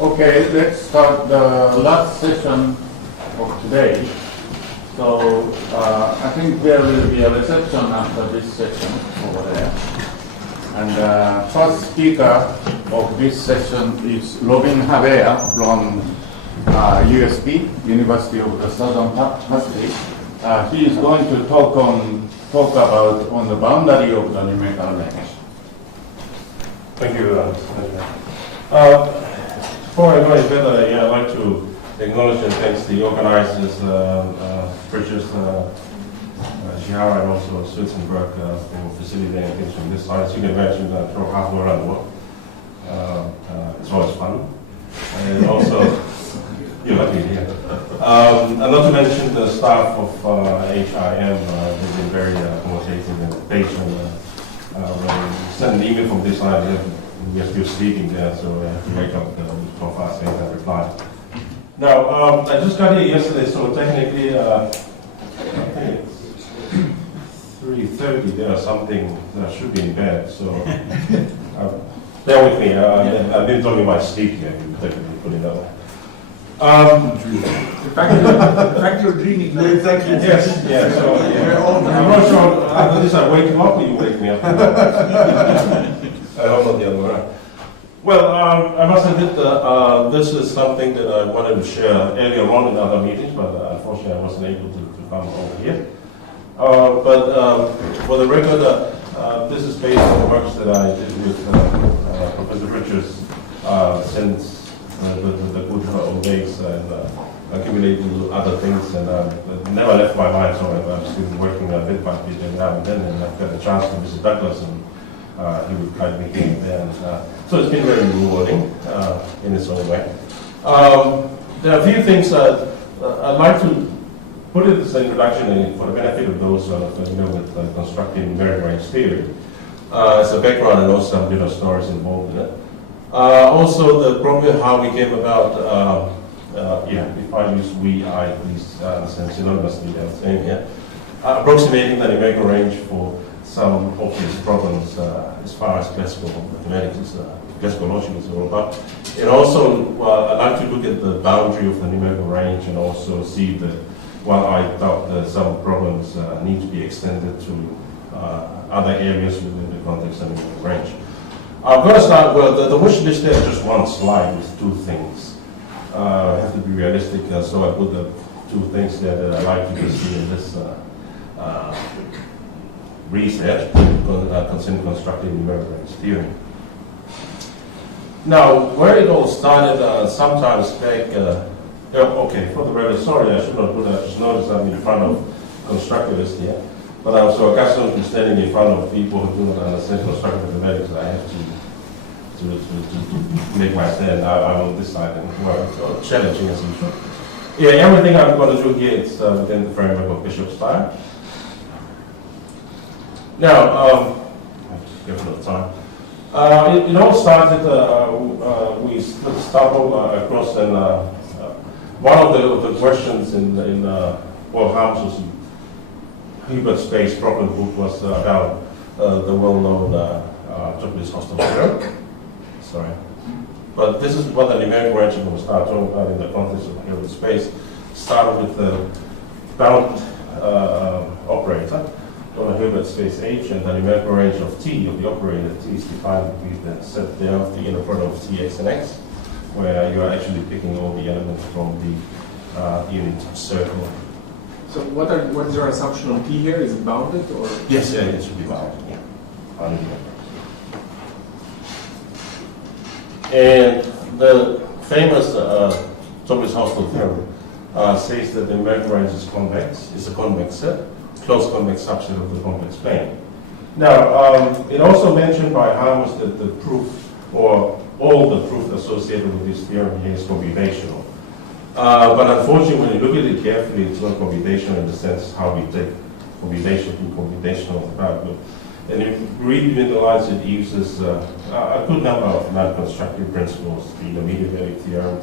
Okay, let's start the last session of today. So I think there will be a reception after this session over there. And first speaker of this session is Robin Havea from USP, University of the Southern Pacific. He is going to talk about on the boundary of the numerical range. Thank you. Before I go any further, I'd like to acknowledge and thank the organizers, British, Shihara, and also Switzerland for facilitating things from this side. As you can imagine, travel halfway around the world. It's always fun. And also, you're lucky here. And not to mention the staff of HIM, they've been very accommodating and patient. When you send an email from this side, we're still sleeping there, so I have to wake up before 5 a.m. and reply. Now, I just got here yesterday, so technically, I think it's 3:30 there or something. I should be in bed, so bear with me. I didn't tell you my sleep yet, you technically put it that way. The fact you're dreaming. Yes, yeah, so I'm not sure, after this I wake you up or you wake me up. I hope not the other way around. Well, I must admit this is something that I wanted to share earlier on in other meetings, but unfortunately I wasn't able to come over here. But for the record, this is based on the works that I did with Professor Richards since the good old days, and accumulated other things, and it never left my mind, so I'm still working a bit by bit now and then, and I've got a chance to visit Douglas, and he would guide me here and there. And, so it's been very rewarding in its own way. There are a few things I'd like to put it as an introduction for the benefit of those familiar with constructive numerical range theory as a background, and also some little stories involved in it. Also, the problem how we came about, if I use we, I, please synonymously, I'm saying here, approximating the numerical range for some obvious problems as far as classical mathematics, classical logic is all about. And also, I'd like to look at the boundary of the numerical range and also see that while I thought that some problems need to be extended to other areas within the context of the numerical range. I'm going to start, well, the wish list there is just one slide with two things. I have to be realistic, so I put the two things there that I like to see in this research concerning constructive numerical range theory. Now, where it all started, sometimes back, okay, for the record, sorry, I should not put that, just notice I'm in front of constructivists here, but I'm so accustomed to standing in front of people who do not understand constructive mathematics, I have to make my stand. I'm on this side, and well, challenging as usual. Yeah, everything I'm going to do here is within the framework of Bishop's style. Now, give a little time. It all started, we stumbled across one of the questions in Hausdorff Trimester Space Program book was about the well-known Hausdorff Trimester Program. Sorry. But this is what the numerical range will start talking about in the context of Hilbert space. Started with the bound operator on a Hilbert space H, and the numerical range of T of the operator T is defined with the set there of the inner product of T, X, and X, where you are actually picking all the elements from the unit circle. So what is your assumption on T here? Is it bounded or? Yes, yeah, it should be bounded. Yeah. And the famous Hausdorff theorem says that the numerical range is convex, is a convex set, closed convex subset of the complex plane. Now, it also mentioned by Hausdorff that the proof, or all the proof associated with this theorem here is computational. But unfortunately, when you look at it carefully, it's not computational in the sense how we take computation to computational development. And if you really analyze it, it uses a good number of non-constructive principles, the immediate value theorem,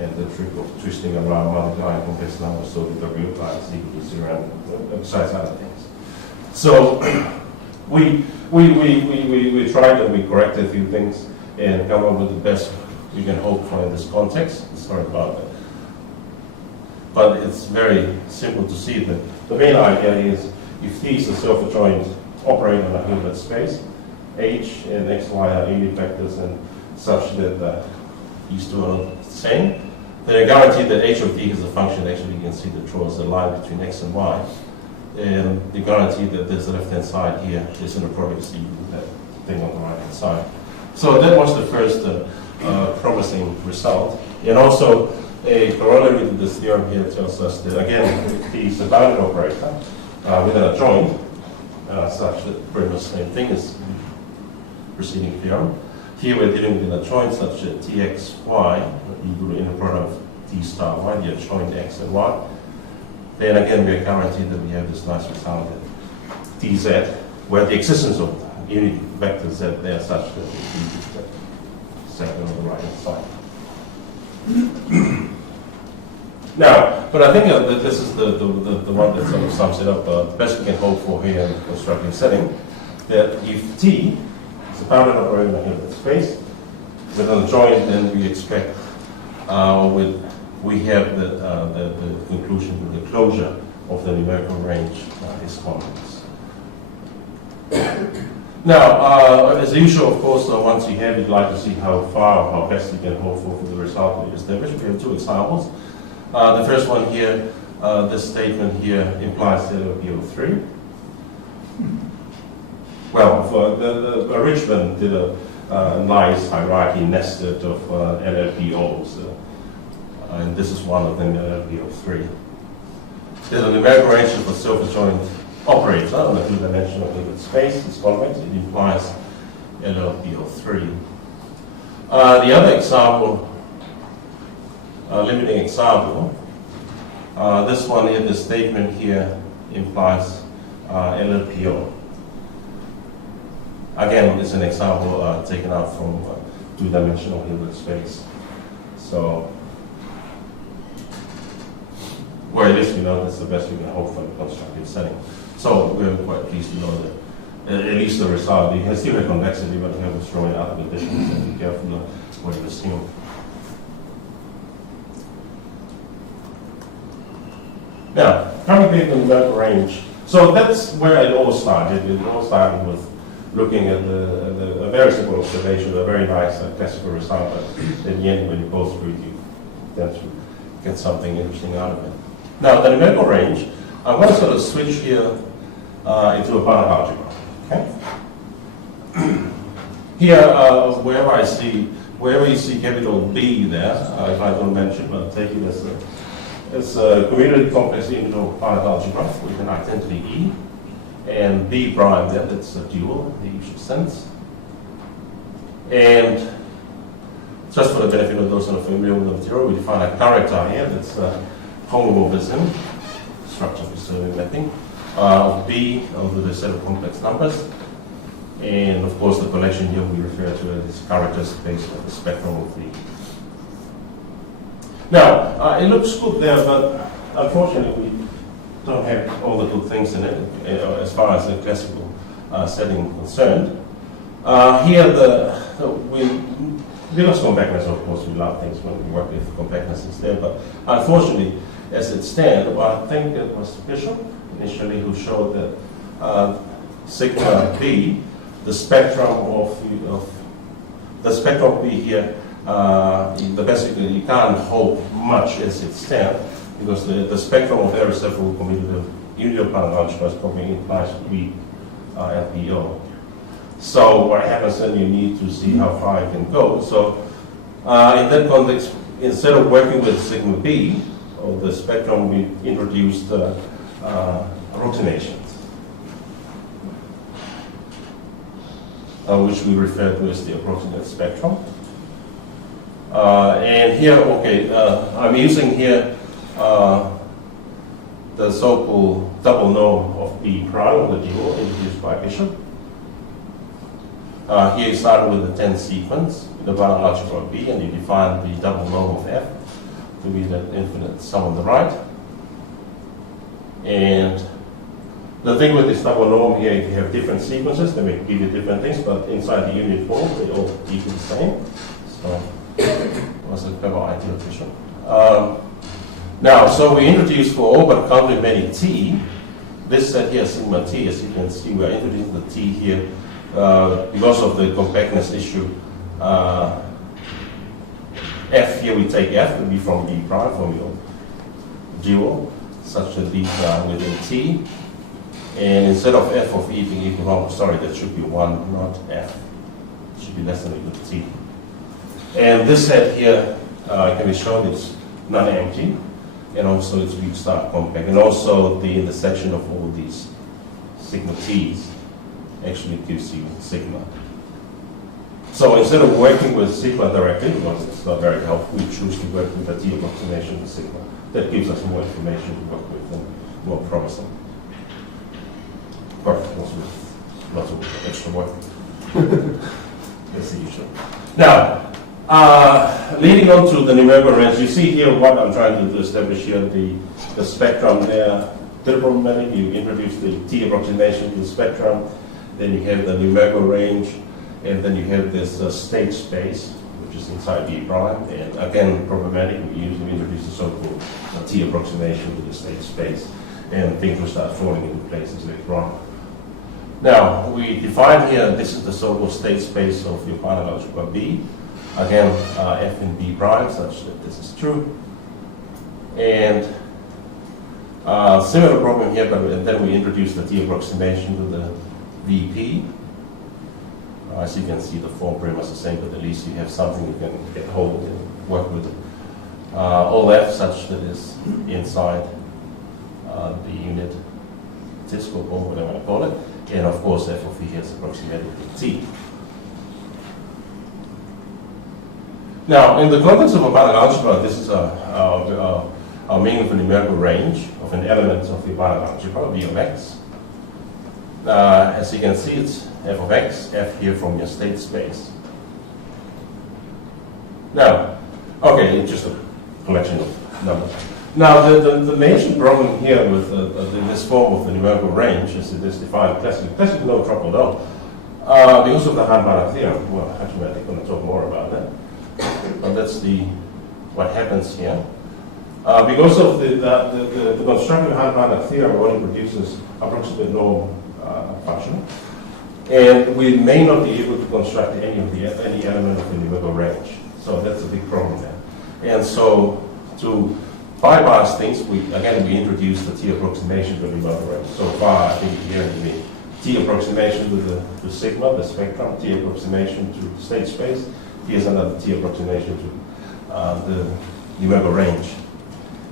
and the trick of twisting around multiplying complex numbers so that the real part is equal to zero, and besides other things. So we tried and we corrected a few things and come up with the best you can hope for in this context. Sorry about that. But it's very simple to see that the main idea is if T is a self-adjoint operator in a Hilbert space, H and X, Y are unit vectors and such that these two are the same, then I guarantee that H of T is a function. Actually, you can see that draws a line between X and Y. And you guarantee that this left-hand side here is in a product C, that thing on the right-hand side. So that was the first promising result. And also, a corollary to this theorem here tells us that, again, if T is a bounded operator with an adjoint, such that pretty much the same thing as the preceding theorem. Here we're dealing with an adjoint such that Tx, y, equal to inner product of T star y, the adjoint X and Y. Then again, we are guaranteed that we have this nice result that Tz, where the existence of unit vector Z there such that the second on the right hand side. Now, but I think that this is the one that sort of sums it up, the best we can hope for here in the constructive setting, that if T is a bounded operator in a Hilbert space, with an adjoint, then we expect we have the conclusion that the closure of the numerical range is convex. Now, as usual, of course, once you have it, you'd like to see how far, how best you can hope for the result we established. We have two examples. The first one here, this statement here implies LLPO3. Well, for the Richmond did a nice hierarchy nested of LLPOs, and this is one of them, LLPO3. There's a numerical range of a self-adjoint operator on a two-dimensional Hilbert space. It's convex. It implies LLPO3. The other example, limiting example, this one here, the statement here implies LLPO. Again, it's an example taken out from two-dimensional Hilbert space. So, or at least we know that's the best we can hope for in the constructive setting. So we're quite pleased to know that at least the result, you can still have convexity, but you have to throw it out of conditions and be careful what you assume. Now, coming back to the numerical range. So that's where it all started. It all started with looking at a very simple observation, a very nice classical result, but in the end, when you go through it, you tend to get something interesting out of it. Now, the numerical range, I'm going to sort of switch here into a Banach algebra. Okay? Here, wherever you see capital B there, if I don't mention, but take it as a commutative complex into Banach algebra with an identity E, and B prime there, that's a dual in the usual sense. And just for the benefit of those who are familiar with the material, we define a character here that's homomorphism, structure preserving mapping, of B over the set of complex numbers. And of course, the collection here we refer to as characters based on the spectrum of B. Now, it looks good there, but unfortunately, we don't have all the good things in it as far as the classical setting concerned. Here, Wheeler's compactness, of course, we love things when we work with compactness instead, but unfortunately, as it stands, well, I think it was Bishop initially who showed that sigma B, the spectrum of the spectrum of B here, basically you can't hope much as it stands because the spectrum of every several commutative unit Banach algebra probably implies B LPO. So what happens then you need to see how far you can go. So in that context, instead of working with sigma B of the spectrum, we introduced approximations, which we refer to as the approximate spectrum. And here, okay, I'm using here the so-called double norm of B prime of the dual introduced by Bishop. Here you start with the 10 sequence, the Banach algebra of B, and you define the double norm of F to be the infinite sum on the right. And the thing with this double norm here, if you have different sequences, they may give you different things, but inside the unit form, they all equal the same. So mathematician. Now, so we introduced for all but counting many t, this set here, sigma t, as you can see, we are introducing the t here because of the compactness issue. F here, we take f to be from B prime, from your dual, such that these are within t. And instead of f of e being equal, sorry, that should be 1, not f. It should be less than or equal to t. And this set here can be shown it's non-empty, and also it's weak star compact, and also the intersection of all these sigma t's actually gives you sigma. So instead of working with sigma directly, because it's not very helpful, we choose to work with a t approximation to sigma. That gives us more information to work with and more promising. But also with lots of extra work. That's the issue. Now, leading on to the numerical range, you see here what I'm trying to establish here, the spectrum there. Little problematic, you introduce the t approximation to the spectrum, then you have the numerical range, and then you have this state space, which is inside B prime, and again, problematic, we usually introduce the so-called t approximation to the state space, and things will start falling into places later on. Now, we define here, this is the so-called state space of your finite algebra B. Again, f in B prime, such that this is true. And similar problem here, but then we introduce the t approximation to the VP. As you can see, the form pretty much the same, but at least you have something you can get hold and work with. All f such that is inside the unit t-scope, or whatever I call it. And of course, f of e is approximated to t. Now, in the context of a finite algebra, this is our meaning of a numerical range of an element of the finite algebra, v of x. As you can see, it's f of x, f here from your state space. Now, okay, it's just a collection of numbers. Now, the major problem here with this form of the numerical range is it is defined classically. Classically, no trouble at all. Because of the Havea theorem, well, actually, I'm going to talk more about that. But that's what happens here. Because of the constructive Havea theorem only produces approximate norm function, and we may not be able to construct any element of the numerical range. So that's a big problem there. And so to bypass things, we introduce the t approximation to the numerical range. So far, I think here the t approximation to sigma, the spectrum, t approximation to state space. Here's another t approximation to the numerical range.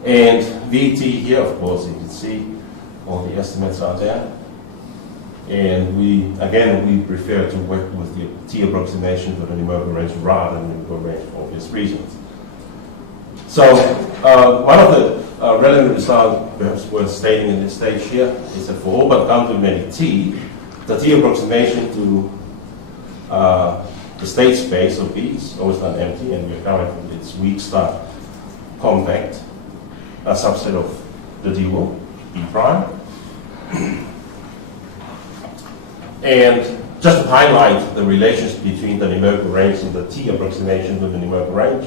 And Vt here, of course, you can see all the estimates are there. And we prefer to work with the t approximation to the numerical range rather than the numerical range for obvious reasons. So one of the relevant results perhaps worth stating in this stage here is that for all but counting many t, the t approximation to the state space of B is always not empty, and we're counting its weak star compact, a subset of the dual B prime. And just to highlight the relations between the numerical range and the t approximation to the numerical range,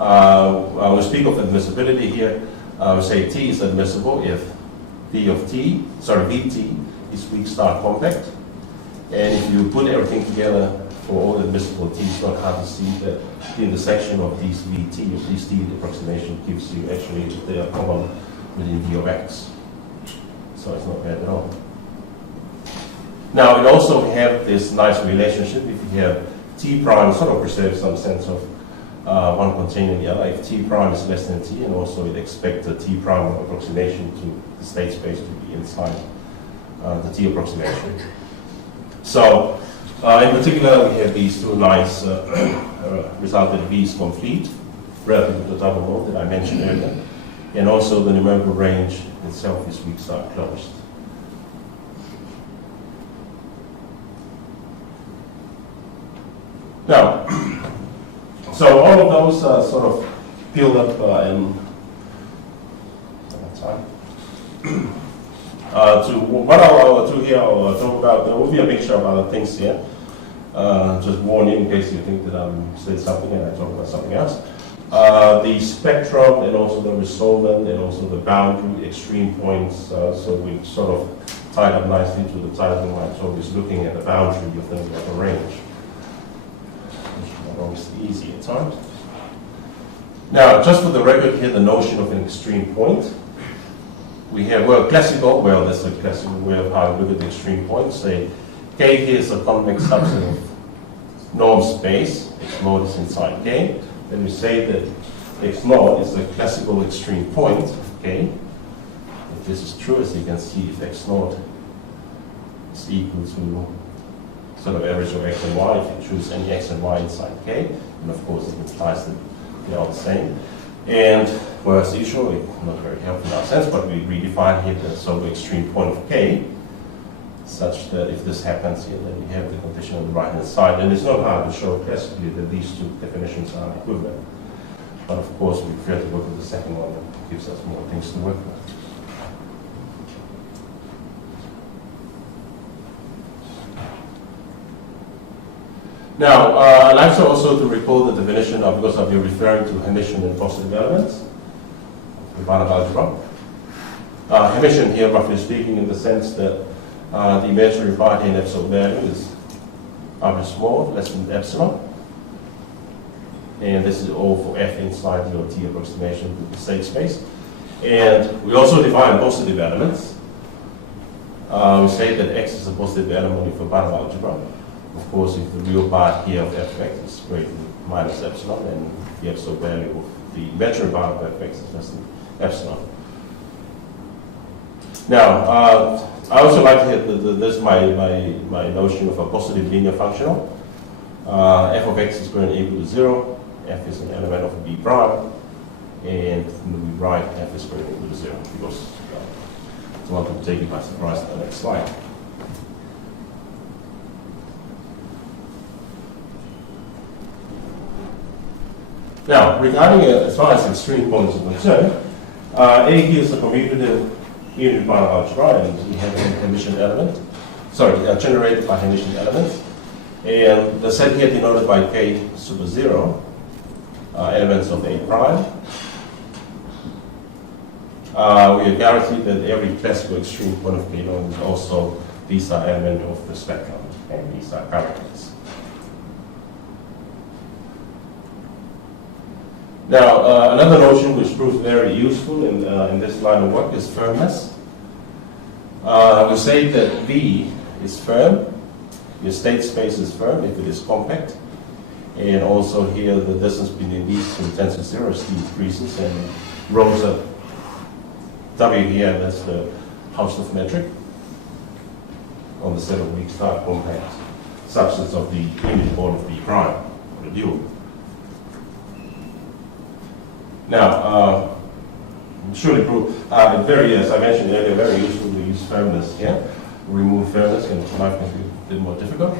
we speak of admissibility here. We say t is admissible if Vt is weak star compact. And if you put everything together for all admissible t, it's not hard to see that the intersection of these Vt, of these t approximation gives you actually that they are common within V of x. So it's not bad at all. Now, it also have this nice relationship. If you have t prime, sort of preserves some sense of one containing the other. If t prime is less than t, and also it expects the t prime approximation to the state space to be inside the t approximation. So, in particular, we have these two nice results that V is complete relative to the double mode that I mentioned earlier, and also the numerical range itself is weak star closed. Now, so all of those sort of build up in time. To what I'll do here, I'll talk about, there will be a mixture of other things here. Just warn you in case you think that I'm saying something and I talk about something else. the spectrum and also the resolvent and also the boundary extreme points. So we sort of tied up nicely to the title line. So it's looking at the boundary within the upper range. Which is not always easy at times. Now, just for the record here, the notion of an extreme point. We have, well, classical, well, that's a classical way of how we look at the extreme point. Say, K here is a convex subset of norm space, X naught is inside K. Then we say that X naught is a classical extreme point, okay? If this is true, as you can see, if X naught is equal to sort of average of X and Y, if you choose any X and Y inside K, and of course it implies that they are the same. And, well, as usual, it's not very helpful in our sense, but we redefine here the sort of extreme point of K, such that if this happens here, then we have the condition on the right-hand side. And it's not hard to show classically that these two definitions are equivalent. But of course, we prefer to look at the second one that gives us more things to work with. Now, I'd like to also to recall the definition of, because I'll be referring to Hermitian and positive elements, the Banach algebra. Hermitian here, roughly speaking, in the sense that the imaginary part in epsilon value is r small, less than epsilon. And this is all for f inside your T approximation to the state space. And we also define positive elements. We say that x is a positive element for Banach algebra. Of course, if the real part here of fx is greater than minus epsilon, then the epsilon value of the imaginary part of fx is less than epsilon. Now, I also like to hit this is my notion of a positive linear functional. F of x is greater than or equal to 0. F is an element of B prime, and we write F is greater than or equal to 0 because I want to take you by surprise on the next slide. Now, regarding as far as extreme points are concerned, A here is a commutative unit Banach algebra, and we have an Hermitian element, generated by Hermitian elements. And the set here denoted by K super 0, elements of A prime. We are guaranteed that every classical extreme point of K known is also, these are elements of the spectrum, and these are characters. Now, another notion which proves very useful in this line of work is firmness. We say that V is firm, your state space is firm if it is compact, and also here the distance between these two tends to 0 as T increases and rolls up. W here, that's the Hausdorff metric on the set of weak star compact subsets of the unit ball of B prime, or the dual. Now, surely prove, as I mentioned earlier, very useful to use firmness here. Remove firmness and life can be a bit more difficult.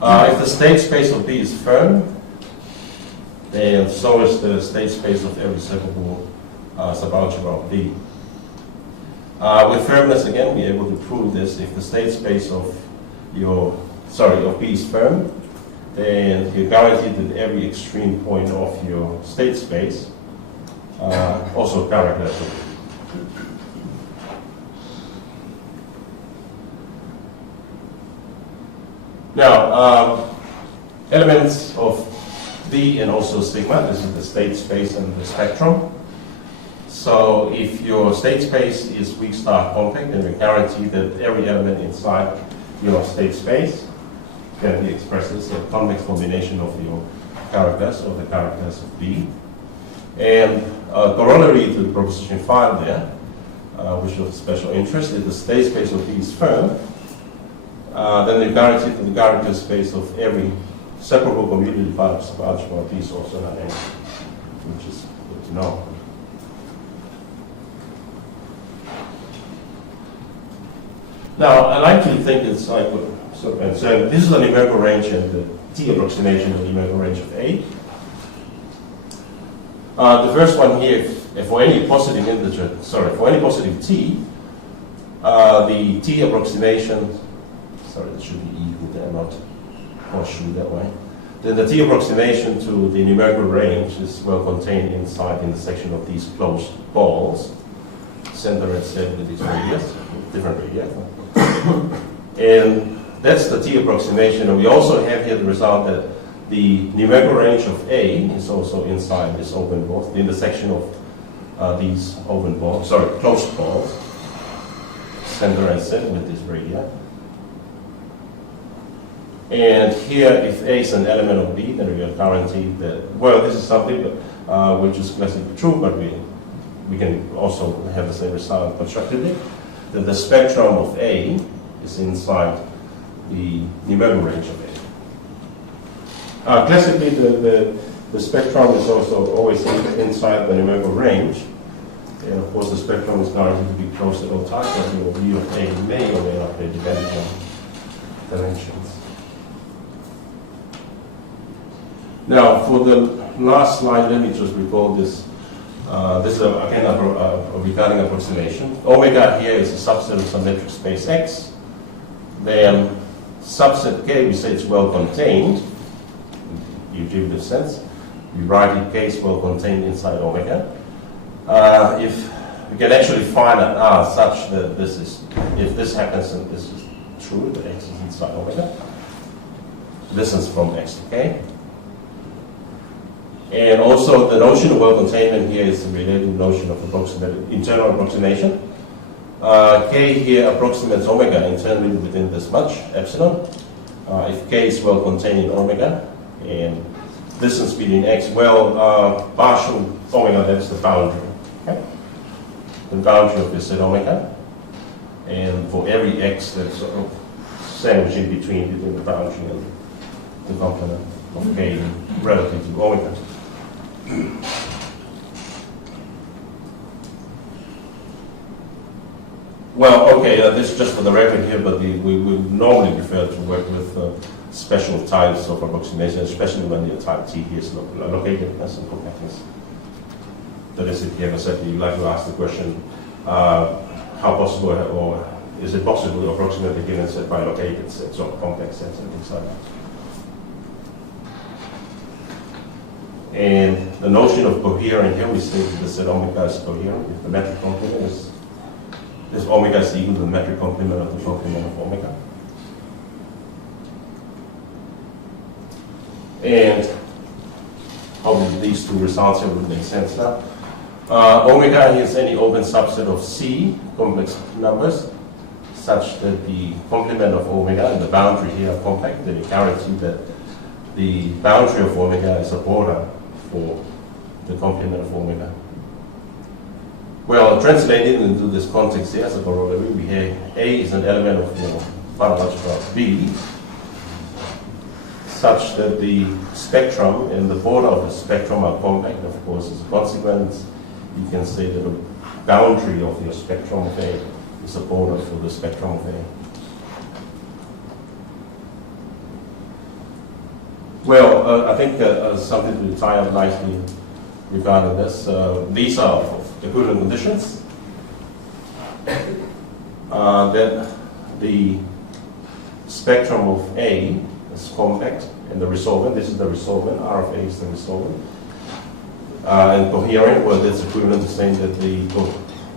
If the state space of B is firm, then so is the state space of every separable subalgebra of B. With firmness, again, we're able to prove this. If the state space of of B is firm, then you're guaranteed that every extreme point of your state space also characterized. Now, elements of V and also sigma, this is the state space and the spectrum. So if your state space is weak star compact, then we guarantee that every element inside your state space can be expressed as a convex combination of your characters, or the characters of V. And corollary to the proposition 5 there, which is of special interest, if the state space of V is firm, then we guarantee that the character space of every separable commutative part of subalgebra of V is also not empty, which is good to know. Now, I like to think it's like, so this is a numerical range and the T approximation of the numerical range of A. The first one here, if for any positive integer, for any positive T, the T approximation, that should be equal there, not horseshoe that way. then the T approximation to the numerical range is well contained inside the intersection of these closed balls, center and set with these radius, different radius. And that's the T approximation. And we also have here the result that the numerical range of A is also inside this open ball, the intersection of these open balls, closed balls, center and set with this radii. And here, if A is an element of B, then we are guaranteed that, well, this is something which is classically true, but we can also have the same result constructively, that the spectrum of A is inside the numerical range of A. Classically, the spectrum is also always inside the numerical range. And of course, the spectrum is guaranteed to be closed at all times, but your view of A may or may not be depending on dimensions. Now, for the last slide, let me just recall this. This is again a regarding approximation. Omega here is a subset of some metric space X. Then subset K, we say it's well contained. You give this sense. We write it K is well contained inside omega. If we can actually find an R such that this is, if this happens and this is true, that X is inside omega. Distance from X to K. And also the notion of well containment here is related to the notion of internal approximation. K here approximates omega internally within this much, epsilon. If K is well contained in omega, and distance between X, partial omega, that's the boundary. Okay? The boundary of this set omega. And for every X, that's sort of sandwiched in between the boundary and the complement of K relative to omega. Well, okay, this is just for the record here, but we would normally prefer to work with special types of approximation, especially when the type T here is locatedness and compactness. That is, if you ever said you'd like to ask the question, how possible, or is it possible to approximate a given set by located sets or complex sets and things like that. And the notion of coherent here, we say that the set omega is coherent if the metric complement is, this omega is equal to the metric complement of the complement of omega. And hopefully these two results here would make sense now. Omega is any open subset of C complex numbers such that the complement of omega and the boundary here are compact, then you guarantee that the boundary of omega is a border for the complement of omega. Well, translated into this context here as a corollary, we have A is an element of biological B, such that the spectrum and the border of the spectrum are compact. Of course, as a consequence, you can say that the boundary of your spectrum of A is a border for the spectrum of A. Well, I think something to tie up nicely regarding this. These are equivalent conditions. That the spectrum of A is compact, and the resolvent, this is the resolvent, R of A is the resolvent. And coherent, well, that's equivalent to saying that the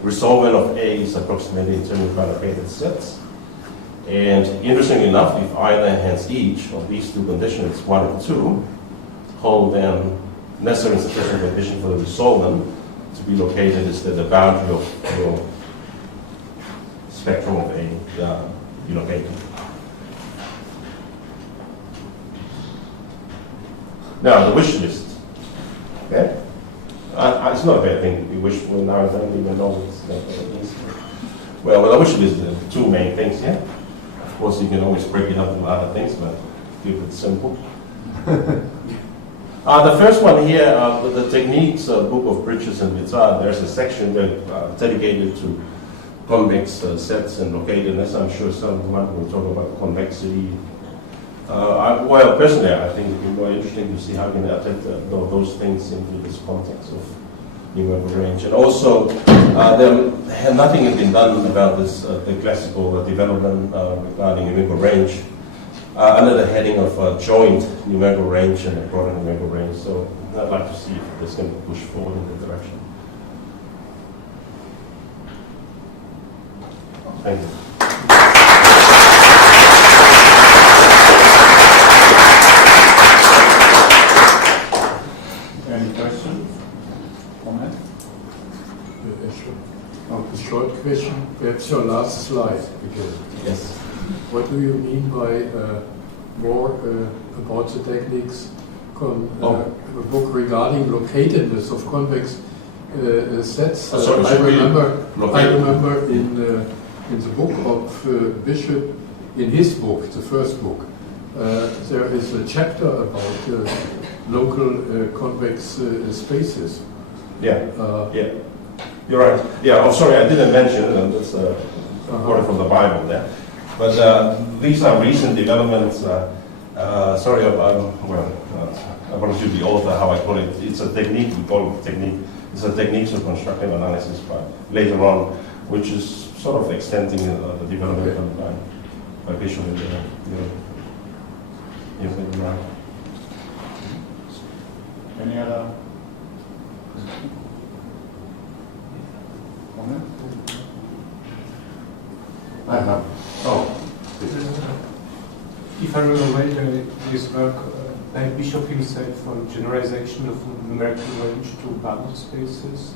resolvent of A is approximately internally bilocated sets. And interestingly enough, if either, hence each, of these two conditions, 1 and 2, hold then necessary and sufficient condition for the resolvent to be located is that the boundary of your spectrum of A be located. Now, the wish list. Okay? It's not a bad thing to be wishful now and then, even though it's not easy. Well, the wish list, there are two main things here. Of course, you can always break it up into other things, but keep it simple. The first one here, the techniques book of Bridges and Vitzar, there's a section dedicated to convex sets and locatedness. I'm sure someone will talk about convexity. Well, personally, I think it would be more interesting to see how you can adapt those things into this context of numerical range. And also, nothing has been done about this, the classical development regarding numerical range under the heading of joint numerical range and a broader numerical range. So I'd like to see if this can push forward in that direction. Thank you. Any questions? Comments? A short question, perhaps your last slide again. Yes. What do you mean by more about the techniques, a book regarding locatedness of convex sets? Sorry, I remember located. in the book of Bishop, in his book, the first book, there is a chapter about local convex spaces. Yeah. Yeah. You're right. Yeah. Oh, sorry, I didn't mention it. That's quoted from the Bible there. But these are recent developments. Sorry, I want to use the author, how I call it. It's a technique, we call it technique. It's a techniques of constructive analysis, but later on, which is sort of extending the development by Bishop in the right. Any other comment? I have. Oh, If I remember well, this work by Bishop himself on generalization of numerical range to bounded spaces.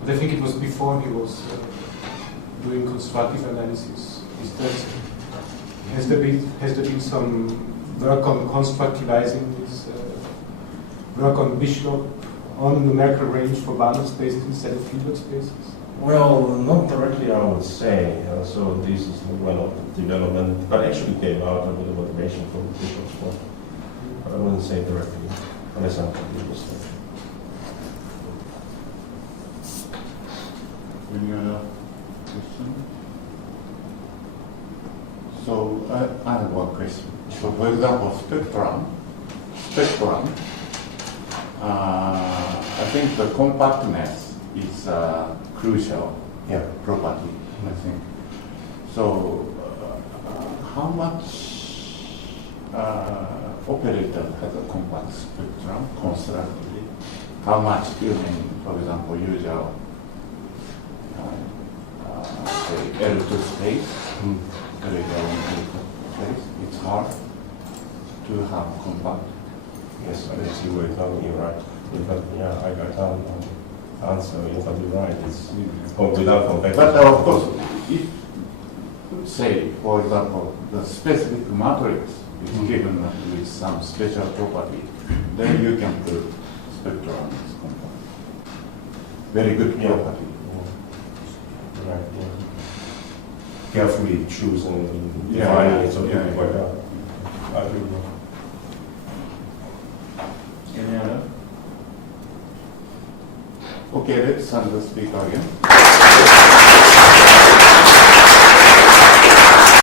But I think it was before he was doing constructive analysis. Has there been some work on constructivizing this work on Bishop on numerical range for bounded spaces instead of Hilbert spaces? Well, not directly, I would say. So this is one of the development, but actually came out of the motivation from Bishop's work. But I wouldn't say directly, unless I'm completely mistaken. any other question? So I have one question. So for example, spectrum, I think the compactness is crucial property, I think. So how much operator has a compact spectrum constructively? How much you mean, for example, usual say L2 space, greater than L2 space, it's hard to have compact. Yes, I see where you're coming. You're right. Yeah, I can't answer. You're right. It's without convexity. But of course, if say, for example, the specific matrix is given with some special property, then you can put spectrum as compact. Very good property. Right. Yeah. Carefully choosing and defining it so it can work out. I agree. Any other? Okay, let's send the speaker again.